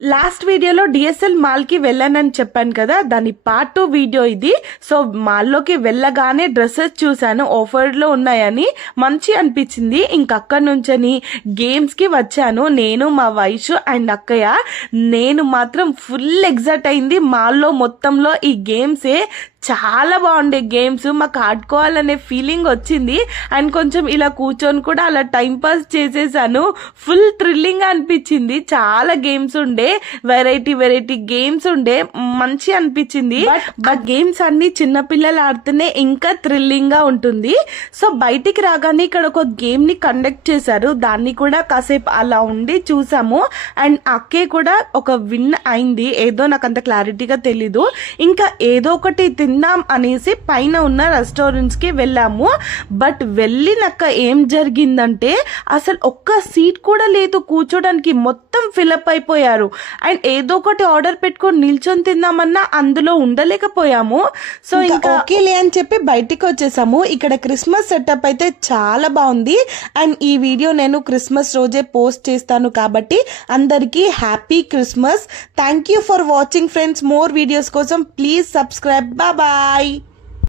Last వీడియోలో DSL mall కి వెళ్ళానని చెప్పాను కదా, దాని పార్ట్ 2 వీడియో ఇది. సో మాల్లోకి వెళ్ళగానే డ్రెస్సెస్ చూసాను, ఆఫర్ లో ఉన్నాయని మంచి అనిపించింది. ఇంకక్కడ నుంచని గేమ్స్ కి వచ్చాను నేను, మా వైషు అండ్ అక్కయ్య. నేను మాత్రం ఫుల్ ఎగ్జైట్ అయింది. మాల్లో మొత్తంలో ఈ గేమ్సే చాలా బాగుండే గేమ్స్, మాకు ఆడుకోవాలనే ఫీలింగ్ వచ్చింది. అండ్ కొంచెం ఇలా కూర్చొని కూడా అలా టైం పాస్ చేసేసాను. ఫుల్ థ్రిల్లింగ్ అనిపించింది. చాలా గేమ్స్ ఉండే, వెరైటీ గేమ్స్ ఉండే, మంచి అనిపించింది. బట్ గేమ్స్ అన్ని చిన్నపిల్లలు ఆడితేనే ఇంకా థ్రిల్లింగ్ గా ఉంటుంది. సో బయటికి రాగానే ఇక్కడ ఒక గేమ్ ని కండక్ట్ చేశారు, దాన్ని కూడా కాసేపు అలా ఉండి చూసాము. అండ్ అక్కే కూడా ఒక విన్ అయింది, ఏదో నాకు అంత క్లారిటీగా తెలీదు. ఇంకా ఏదో ఒకటి తిందాం అనేసి పైన ఉన్న రెస్టారెంట్స్ కి వెళ్ళాము. బట్ వెళ్ళినాక ఏం జరిగిందంటే అసలు ఒక్క సీట్ కూడా లేదు కూర్చోడానికి, మొత్తం ఫిలప్ అయిపోయారు. అండ్ ఏదో ఒకటి ఆర్డర్ పెట్టుకొని నిల్చొని తిందామన్నా అందులో ఉండలేకపోయాము. సో ఇంకా ఓకేలే అని చెప్పి బయటికి వచ్చేసాము. ఇక్కడ క్రిస్మస్ సెటప్ అయితే చాలా బాగుంది. అండ్ ఈ వీడియో నేను క్రిస్మస్ రోజే పోస్ట్ చేస్తాను కాబట్టి అందరికీ happy Christmas. Thank you for watching friends. More videos కోసం ప్లీజ్ సబ్స్క్రైబ్. బాయ్.